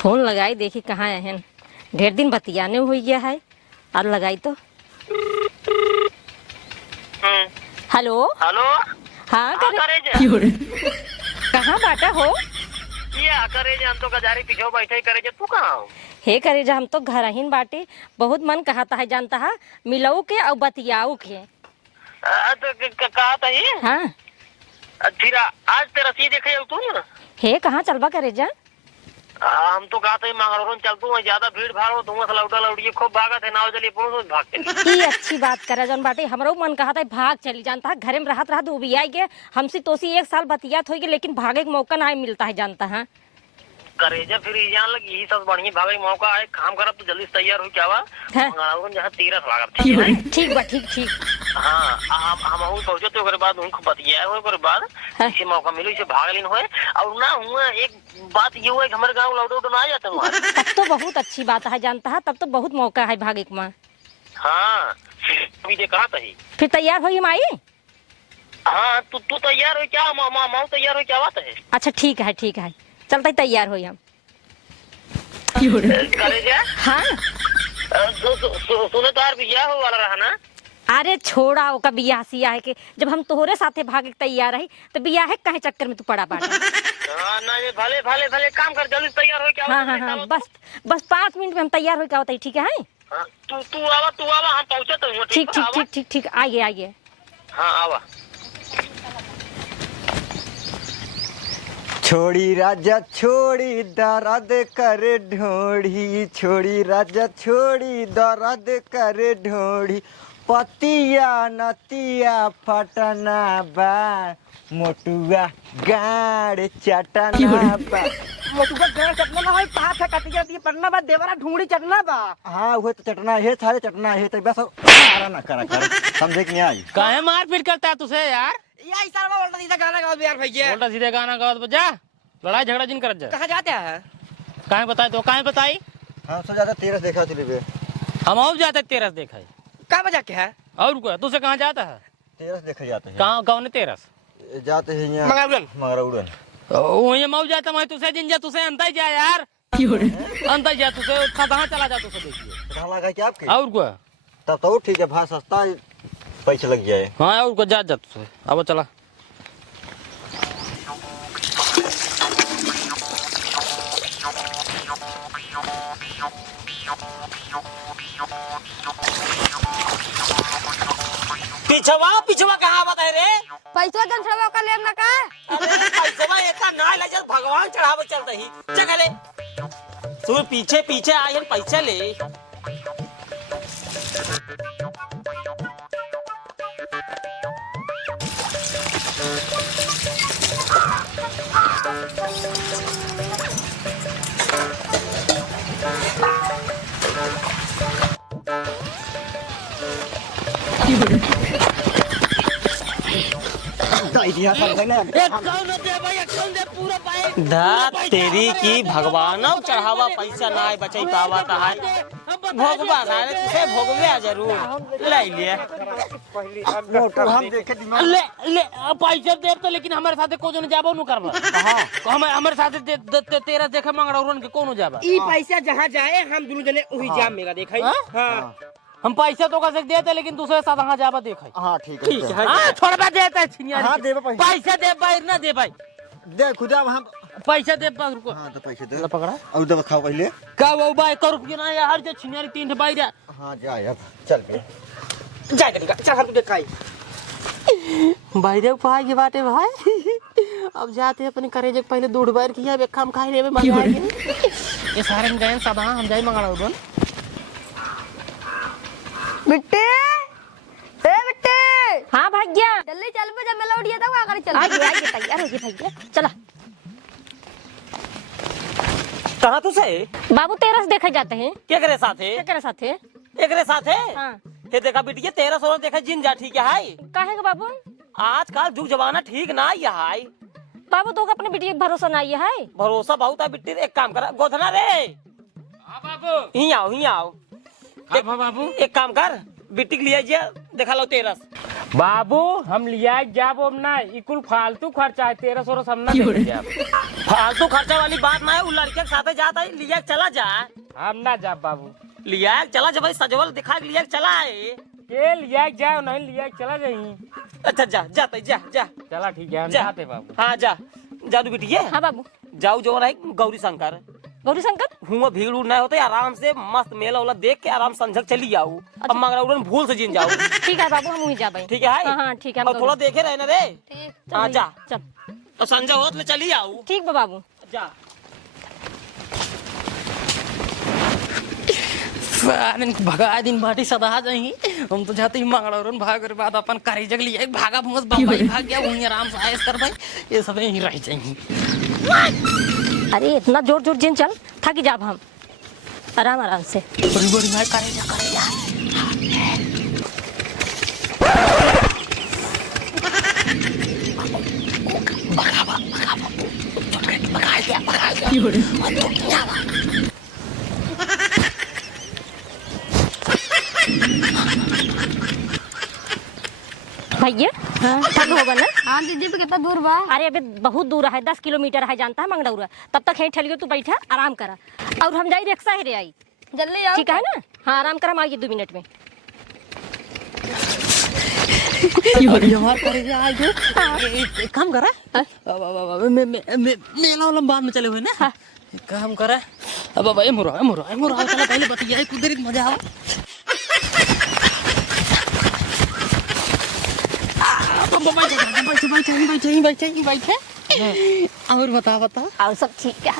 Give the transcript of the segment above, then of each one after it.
Phone लगाई देखी कहाँ है। ढेर दिन बतियाने हो गया है। आज लगाई तो। Hello hello. हाँ करे कहाँ बाटा हो? ये करे हम तो गजारी पीछे बैठे ही करे तू कहाँ हो? हे करे हम तो घर ही बाटे। बहुत मन कहता है जानता है मिलऊ के और बतियाऊ के। तो कहा था ये? हाँ फिर आज तेरा सी देखे तू ना। हे कहाँ चलबा करे जा? हम तो कहा था मंगलौर चल तू ज्यादा भीड़ भाड़ हो तुम लौटा लौटिए खूब भागत है नाव चलिए पुरुष भागते। ये अच्छी बात करे जन बाटे। हमरो मन कहा था भाग चली जानता है। घरे में रहत रहत उबिया आई गए हमसे तोसी 1 साल बतियात हो गए लेकिन भागे के मौका ना मिलता है जानता है। करेजा फिर जान लगी यही सब बढ़िया भागे मौका आए काम करब तो जल्दी से तैयार हो क्या हुआ मंगलौर जहाँ 13 लागत ठीक बा ठीक। हाँ हम पहुंचे तो ओकरे बाद उनको बतिया ओकरे बाद इसे मौका मिलो इसे भाग लेन होए और ना हुआ एक बात ये हुआ कि हमारे गांव लौटो ना आ जाते वहाँ। तब तो बहुत अच्छी बात है जानता है। तब तो बहुत मौका है भागे के माँ। हाँ अभी दे कहा था फिर तैयार हो माई? हाँ तू तैयार हो क्या? माँ तैयार हो क्या बात है? अच्छा ठीक है चलते तैयार हो हम। करे जा हाँ सुने तो यार बिया हो वाला रहा ना। अरे छोड़ा ओका बियाह सिया है के जब हम तोहरे साथे भागे तैयार रही तो बियाह है कहे चक्कर में तू पड़ा बाटा। हाँ ना ये भले काम कर जल्दी तैयार हो क्या? हाँ बस 5 मिनट में हम तैयार हो क्या होता है ठीक है? तू आवा हम पहुंचे तो ठीक आइए। हाँ आवा। छोड़ी राजा छोड़ी दर्द करे ढोड़ी छोड़ी राजा छोड़ी दर्द करे ढोड़ी पतिया नतिया फटना बा मोटुआ गाड़ चटना बा। मोटुआ गाड़ चटना ना है कहाँ से कटिया दिए पड़ना बा देवरा ढूंढी चटना बा। हाँ वो तो चटना है सारे चटना है तो बस मारा ना करा कर समझे कि नहीं आई। काहे मार पीट करता है तुझे यार? ये इस साल उल्टा सीधा गाना गाओ यार भैया। उल्टा सीधे गाना गाओ तो जा लड़ाई झगड़ा जिन कर जा। कहाँ जाते हैं? काहे बताई तो काहे बताई? हाँ सो ज्यादा 13 देखा चली बे। हम अब जाते 13 देखा है। कहाँ बजा के है? और क्या तुझे कहाँ जाता है? 13 देखे जाते हैं। कहाँ कौन है 13? जाते हैं यहाँ मंगरौड़न। वही मऊ जाता मैं तुझे जिन जा तुझे अंता ही जा यार। अंता जा तुझे कहाँ चला जा तुझे देखिए। कहाँ लगा क्या आपके? और क्या? तब तो ठीक है भाई सस्ता पैसे लग जाए। हाँ और क्या जा तुझे अब चला। पिछवा कहाँ बताए रे? पैसा जन सब का लेना का? अरे पैसा इतना ना ले जब भगवान चढ़ावे चलता ही चल ले तू पीछे आए पैसा ले। तेरी की भगवान चढ़ावा पैसा ना बचाई पावा है भोगवा तुझे भोगवे जरूर ले ले पैसा देव तो लेकिन हमारे साथे को जो जाबो नु करबा। हां हमारे साथे 13 देखे मंगड़ौरन के कोनो जाबा। ई पैसा जहाँ जाए हम दोनों जने वही जाम मेगा देखाई। हाँ हम पैसा तो कैसे देते लेकिन दूसरे साथ वहाँ जाबा देखाई। हाँ ठीक है। हाँ छोड़बा देता है छिनिया। हाँ देबे पैसा दे भाई ना दे भाई दे खुदा हम पैसा दे पास रुको। हाँ तो पैसे दे पकड़ा और दबा खाओ पहले का वो भाई कर रुपया ना यार जो छिनिया 3 भाई जा। हाँ जा यार चल बे जाए करेगा चल हम तो देखाई भाई रे पाए के बाटे भाई अब जाते अपने करे जग पहले 2 बार किया एक काम खाई रे मंगा ये सारे में गए सब हम जाई मंगाड़ा उधर। बिट्टे ए बिट्टे हाँ भैया जल्दी चल पे जब मैं लौट गया था वहां कर चल आइए तैयार हो गए भैया चला। कहाँ तुझे बाबू 13 देखे जाते हैं। केकरे साथे? केकरे साथे? एकरे साथे? हाँ ये देखा बिटिया 13 देखा जिन जा ठीक है हाय। काहे के बाबू? आजकल जुग जमाना ठीक ना है हाय। बाबू तो अपने बेटी भरोसा नहीं है। भरोसा बहुत है बिट्टी एक काम कर गोधना रे। हाँ बाबू ही आओ हाँ बाबू एक काम कर बिट्टी के लिए देखा लो 13। बाबू हम लिया जाब अब ना इकुल फालतू खर्चा है 1300 हम ना देंगे जाब। फालतू खर्चा वाली बात ना है, वो लड़के के साथ जाता है, लिया चला जा। हम ना जाब बाबू। लिया चला जा भाई, सजवल दिखा के लिया चला है। के लिया जाओ नहीं लिया चला जाई। अच्छा जा जाता जा जा चला ठीक है हम जा। जाते बाबू। हाँ जा जादू बिटिया। हाँ बाबू। जाओ जो है गौरी शंकर। गौरी शंकर हुआ भीड़ उड़ नहीं होते, आराम से मस्त मेला वाला देख के आराम संझक चली जाओ। अब मंगरा उड़न भूल से जिन जाओ। ठीक है बाबू हम वहीं जाबे। ठीक है। हाँ हाँ ठीक है। और थोड़ा देखे रहे ना रे। ठीक हाँ जा चल। और संजय होत ले चली आओ। ठीक बा बाबू। जा भगा दिन बाटी सदा जाही। हम तो जाते ही मंगड़ौरन भाग के बाद अपन कारी जग लिया भागा भूंगस बम्बई भाग गया, वहीं आराम से आयस कर भाई ये सब यहीं रह जाएंगी। अरे इतना जोर जोर जिन चल थक जाब हम, आराम आराम से। बड़ी बड़ी भाई करे जा भैया थक होगा ना? हाँ दीदी पे कितना दूर बा? अरे अभी बहुत दूर है, 10 किलोमीटर है जानता है मंगड़ौरा। तब तक यहीं ठलियो तू बैठा आराम करा और हम जाई रिक्शा ही रे आई। जल्दी आओ। ठीक है ना? हाँ आराम कर, हम आइए 2 मिनट में। हमार करे जा आज एक काम करा मेला वाला बाद में चले हुए ना। एक काम करा अब भाई मुरा चला पहले बतिया कुदरी मजा आवा। बैठे और बता और सब ठीक है।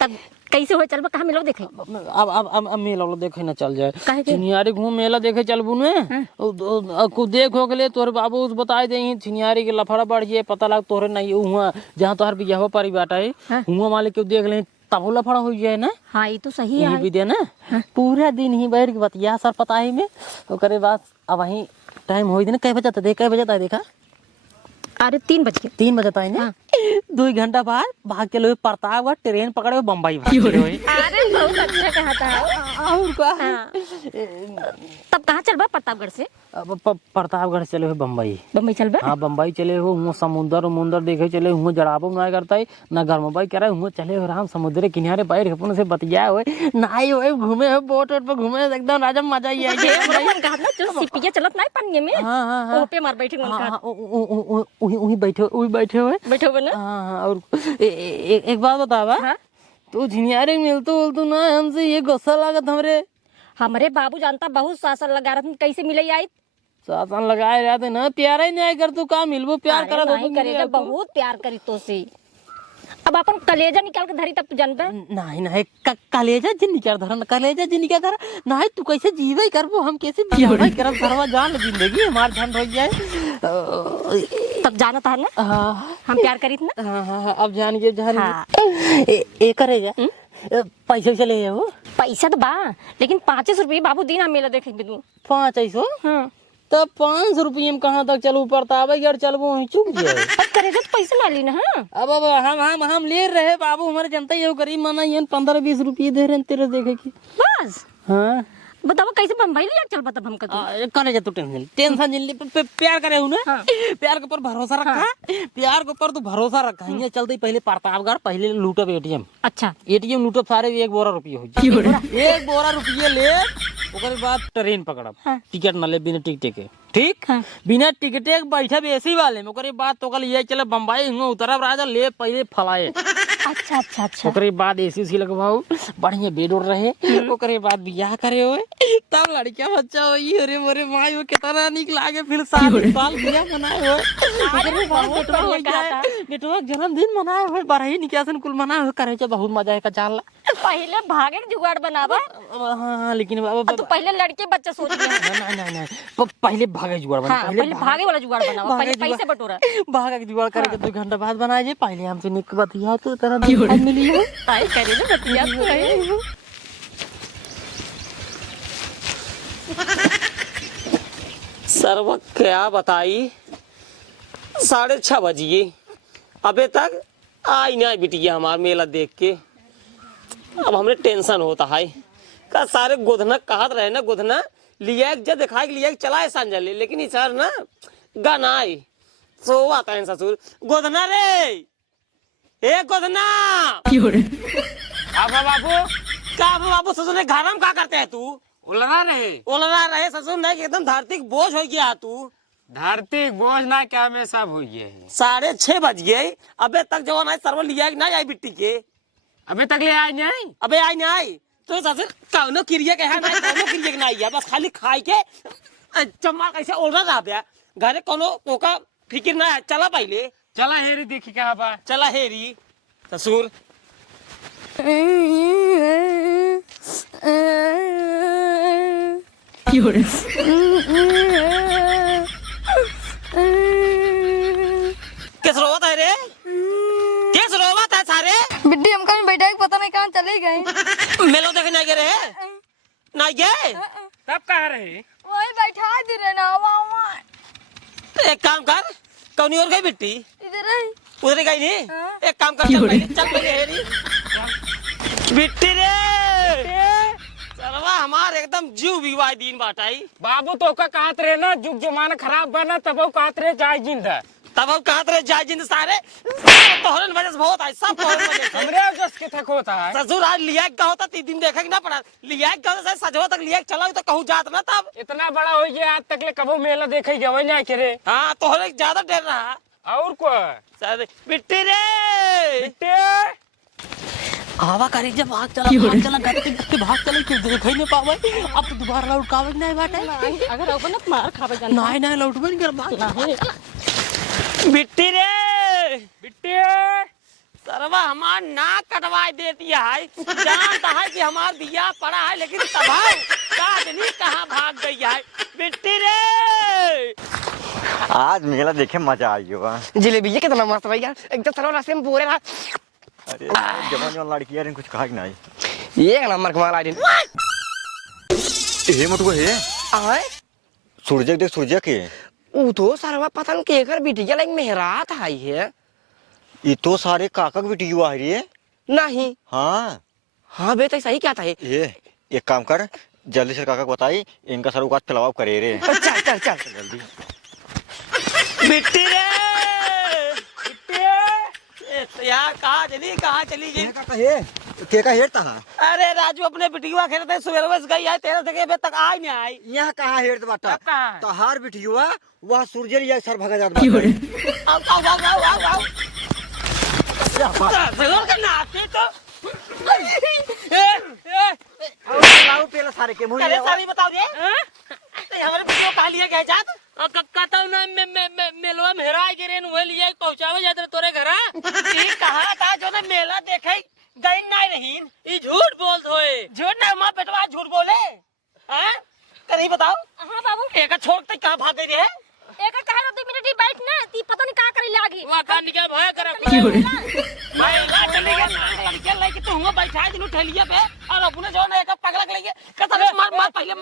तब कैसे हो चल कहाँ मिलो देखे? अब मेला वाला देखे ना चल जाए। काहे के? चिनियारी घूम मेला देखे चलबू ने कुछ देख हो गए तोरे बाबू उस बताए दे चिनियारी के लफड़ा बढ़ जाए पता लग तोरे नहीं हुआ जहाँ तोहर बियाह पारी बाटा है हुआ मालिक के देख ले तब लफड़ा हो जाए ना। हाँ ये तो सही यही है। भी दे ना पूरा दिन ही बैठ के बतिया सर पता है में करे बाद अब वही टाइम हो कै बजे था देख कै बजे था देखा? अरे 3 बज के 3 बजे था ना। 2 घंटा बाद भाग के लोग प्रतापगढ़ ट्रेन पकड़े बम्बई। अरे बहुत अच्छा कहा था। और का तब कहाँ चल बा? प्रतापगढ़ से प्रतापगढ़ चले हुए बम्बई। बम्बई चल बा? हाँ बम्बई चले हो हुआ समुद्र देखे चले हुए जड़ाबो ना करता है ना गर्मबाई करे हुआ चले हो राम समुद्र किनारे बैठ अपन से बतिया हुए नहाए हुए घूमे हो बोट पे घूमे एकदम राजा मजा ही मन कहा ना जो सिपिया चलत नहीं पानी में। हाँ पे मार बैठे वही बैठे हुए बैठे हुए ना। हाँ और एक बात बतावा तू झिनियारे मिलतू ना हमसे ये गुस्सा लागत हमरे बाबू जानता बहुत शासन लगा रहा, कैसे मिले आई? शासन लगाए रहते ना प्यार ही नहीं कर तू का मिलबो प्यार करा नहीं करे बहुत प्यार करी तो से। अब अपन कलेजा निकाल के धरी तब तू जानबे। नहीं कलेजा जिन निकाल धरन कलेजा जिन निकाल कर नहीं तू कैसे जीवे करबो हम कैसे जीवे करब घरवा जान जिंदगी हमार जान हो जाए तब जाना था ना हम प्यार करी ना। हां अब जान ए करेगा पैसे चले जाओ। पैसा तो बा लेकिन 500 रुपये बाबू दिन हम मेला देखे बिदू 500। हाँ तब 500 रुपये में कहाँ तक चलू प्रताप यार चलबो चुक जाए। अब करे तो पैसा ना लेना। हाँ अब हम ले रहे बाबू हमारे जनता ये गरीब माना ये 15-20 रुपये दे रहे तेरे देखे की बस। हाँ बताओ कैसे बम्बई ले चल बता हम करे जा तू टेंशन जिन प्यार करे हूं ना। प्यार के ऊपर भरोसा रखा प्यार के ऊपर तू भरोसा रखा ये चलते पहले प्रतापगढ़ पहले लूटब एटीएम। अच्छा एटीएम लूटब सारे 1 बोरा रुपये हो जाए 1 बोरा रुपये ले ओकर बाद ट्रेन पकड़ब टिकट न ले बिना टिकटे के ठीक बिना टिकटे बैठब एसी वाले में ओकर बाद तो कल ये चले बम्बई हुआ उतरब राजा ले पहले फलाए। अच्छा ओकरे बाद एसी सी लगवाओ बढ़िया बेड उड़ रहे ओकरे बाद बियाह करे होए तब लड़किया बच्चा होई अरे मोरे माई वो कितना निक लागे फिर 7 साल बियाह मनाए होए ओकरे बाद बेटवा हो जाए बेटवा जन्मदिन मनाए होए बरही निकासन कुल मनाए होए करे बहुत मजा है का जान पहले भागे जुगाड़ बनावा। हां लेकिन बाबा तो पहले लड़के बच्चे सोच नहीं पहले भागे जुगाड़ बना पहले भागे वाला जुगाड़ बनावा पहले पैसे बटोरा भागे जुगाड़ करके 2 घंटा बाद बनाए जे पहले हमसे निक बतिया तो तरह मिली है ताई करे ना बतिया तो है। सर्व क्या बताई 6:30 बजिए अबे तक आई नहीं बिटिया हमार मेला देख के। अब हमने टेंशन होता है का सारे गोधना कहत रहे ना गोधना लिया जब दिखाई लिया चला है संजली, लेकिन इस सर ना गाना आई सो आता है ससुर गोदना रे ए गोदना अब बाबू का बाबू ससुर ने घर में क्या करते है तू? उलरा रहे ससुर नहीं एकदम धरती बोझ हो गया तू। धरती बोझ ना क्या में सब हुई है। 6:30 बज गए अबे तक जवान है सर्वर लिया नहीं आई बिट्टी के अबे तक ले आए नहीं। अबे आई नहीं तो ससुर कौनो क्रिया के है नहीं कौनो क्रिया के नहीं है, बस खाली खाई के चम्मा कैसे ओढ़ा रहा बया घरे कोनो तोका फिक्र ना है। चला पहले चला हेरी देखी क्या बा। चला हेरी ससुर किस रोवत है रे? किस रोवत है सारे? बिड्डी हमका भी बैठा पता नहीं कहाँ चले गए। मेलो देखे नहीं गए रे? नहीं गए? तब कहाँ रहे? वही बैठा दे रहे ना एक काम कर कौन और गई बिट्टी इधर है। उधर गई नहीं। एक काम कर चल पहले हेरी बिट्टी रे सरवा हमार एकदम जीव विवाह दिन बाटाई। बाबू तो का कहत रहे ना जुग जमाना खराब बना तब कहत रहे जाय जिंदा तब हम कहते रहे जाय जिंद सारे तोहरन वजह से बहुत है सब तोहरन वजह से। हमरे जस के थक होता है। ससुर आज लिया का होता 3 दिन देखा कि ना पड़ा लिया का होता सजवा तक लिया चला तो कहूँ जात ना तब इतना बड़ा हो गया आज तक ले कबो मेला देखे गए ना करे। हाँ तोहरे ज्यादा डर रहा और को सर बिट्टी रे बिट्टे हवा करी जब भाग चला गत्ते भाग चला कि देखे नहीं पावे अब तो दोबारा लौटकावे नहीं बाटे अगर अपन मार खावे जान नहीं लौटबे नहीं कर भाग बिट्टी रे बिट्टे सरवा हमार नाक कटवाई देती है जानता है कि हमार दिया पड़ा है लेकिन तबाह कादनी कहाँ भाग गई है बिट्टी रे। आज मेला देखे मजा आई होगा। जलेबी ये कितना मस्त भाई यार एकदम सरवा रास्ते में पूरे रहा। अरे जवान लड़की यार कुछ कहा कि नहीं ये नंबर कमाल आई हे मत को हे आए सूरज देख सूरज के ऊ तो सरवा पता नहीं के घर बिटिया लाइक मेहरात आई है। ये तो सारे काका की वीडियो आ रही है। नहीं हाँ हाँ बेटा सही क्या था ये एक काम कर जल्दी से काका को बताई इनका सर उगात फैलाव करे रे। चल चल चल जल्दी बिट्टी रे यार कहाँ चली गई के का हेरता है। अरे राजू अपने बिटिया खेलते सुबह बस गई है 13 से अभी तक आई नहीं आई। यहाँ कहाँ हेरत बाटा कहाँ? तो हार बिटिया वह सूरज या सर भगा जात नाते तो पेला सारे के मुंह अरे सारी बताओ दे हमारे बिटिया कहा लिया गया जात कहता हूँ ना मेलवा मेहरा गिरे वही लिया पहुँचावे जाते तोरे घर कहा था जो ना मेला देखे गई नहीं रही ये झूठ बोल धोए झूठ ना माँ बेटवा झूठ बोले हैं नहीं बताओ। हां बाबू एक छोड़ के कहाँ भाग गई है एक कहे 2 मिनट ही बैठ ना ती पता नहीं का करे लागी वहां का निकल भय करे महिला चली गई लड़कियां लेके तू हुआ बैठा दिनु ठेलिया पे और अपने जो ना एक पगला के लेके कसम मार मार पहले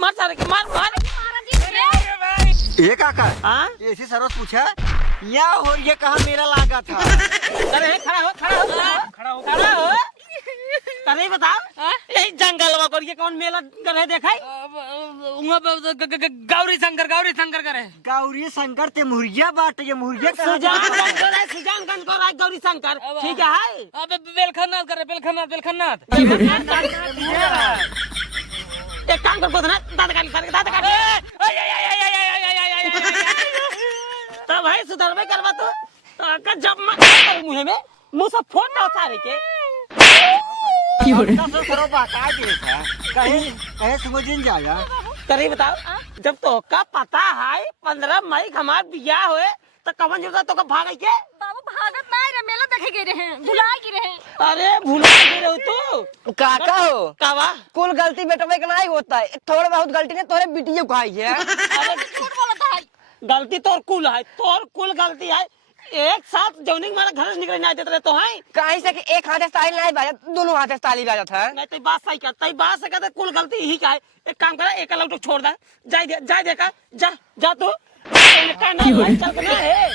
मार सारे के मार ये काका हां ऐसी सरस पूछा यहाँ हो ये कहा मेरा लागा था। अरे खड़ा हो अरे बताओ यही जंगल में कर ये कौन मेला करे देखा गौरी शंकर करे गौरी शंकर ते मुर्गिया बाट ये मुर्गिया सुजानगंज को राय गौरी शंकर ठीक है अबे बेलखन्नाथ करे बेलखन्नाथ एक काम कर गोदना दांत काट तब भाई सुधरवे करवा तो जब मुंह में मुंह से फोन ना सारे के कहे समझ जाएगा। करे बताओ जब तो का पता है 15 मई हमार बियाह हुए तो कवन जरूरत तो का भागे के बाबू भागत नहीं रे मेला देखे गए रहे भुला गए रहे। अरे भूला गए हो तू काका हो कावा कुल गलती बेटा में नहीं होता है थोड़ा बहुत गलती ने तोरे बिटिया को आई है। अरे झूठ बोलता है गलती तोर कुल है तोर कुल गलती है एक साथ जौनिंग मारा घर से निकल नहीं देते तो है कहीं से कि एक हाथ से ताली नहीं बाजा दोनों हाथ से ताली बाजा था। नहीं तो बात सही कर तई बात से कहते कुल गलती ही का है। एक काम करा एक लौट छोड़ दे जाय देखा जा तू चल के ना है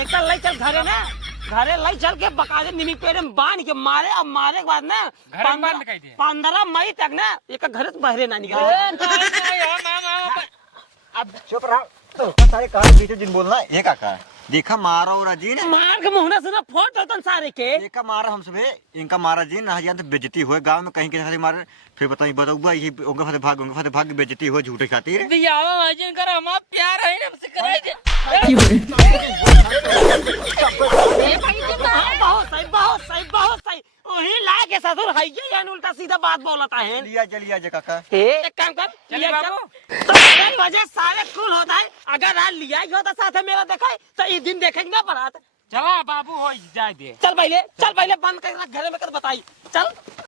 एक लाई चल घरे ना घरे लाई चल के बकायदे निमी पेड़ में बांध के मारे। अब मारे के बाद ना घर में बांध के दे। 15 मई तक ना एक घर से बाहर ना निकले। अब चुप रहा तो सारे कहा बीच जिन बोलना ये काका देखा मारा और अजीन मार के मुहना से ना फोट होतन सारे के। एक मारा हम सबे इनका मारा जी ना जान तो बेइज्जती हुए गांव में कहीं के मारे फिर बताऊंगा ये उनका फते भाग बेइज्जती हुए झूठे खातिर दियावा अजीन कर हम प्यार है ना हमसे कराई दे। बहुत सही वही ला के ससुर है ये उल्टा सीधा बात बोलता है। लिया जलिया जे काका एक काम कर चलिए बाबू। तो मेरी वजह सारे खून होता है। अगर आज लिया ही होता साथ मेरा देखा तो इस दिन देखेंगे ना बारात। चला बाबू हो जाए दे। चल पहले बंद कर घर में कर बताई चल।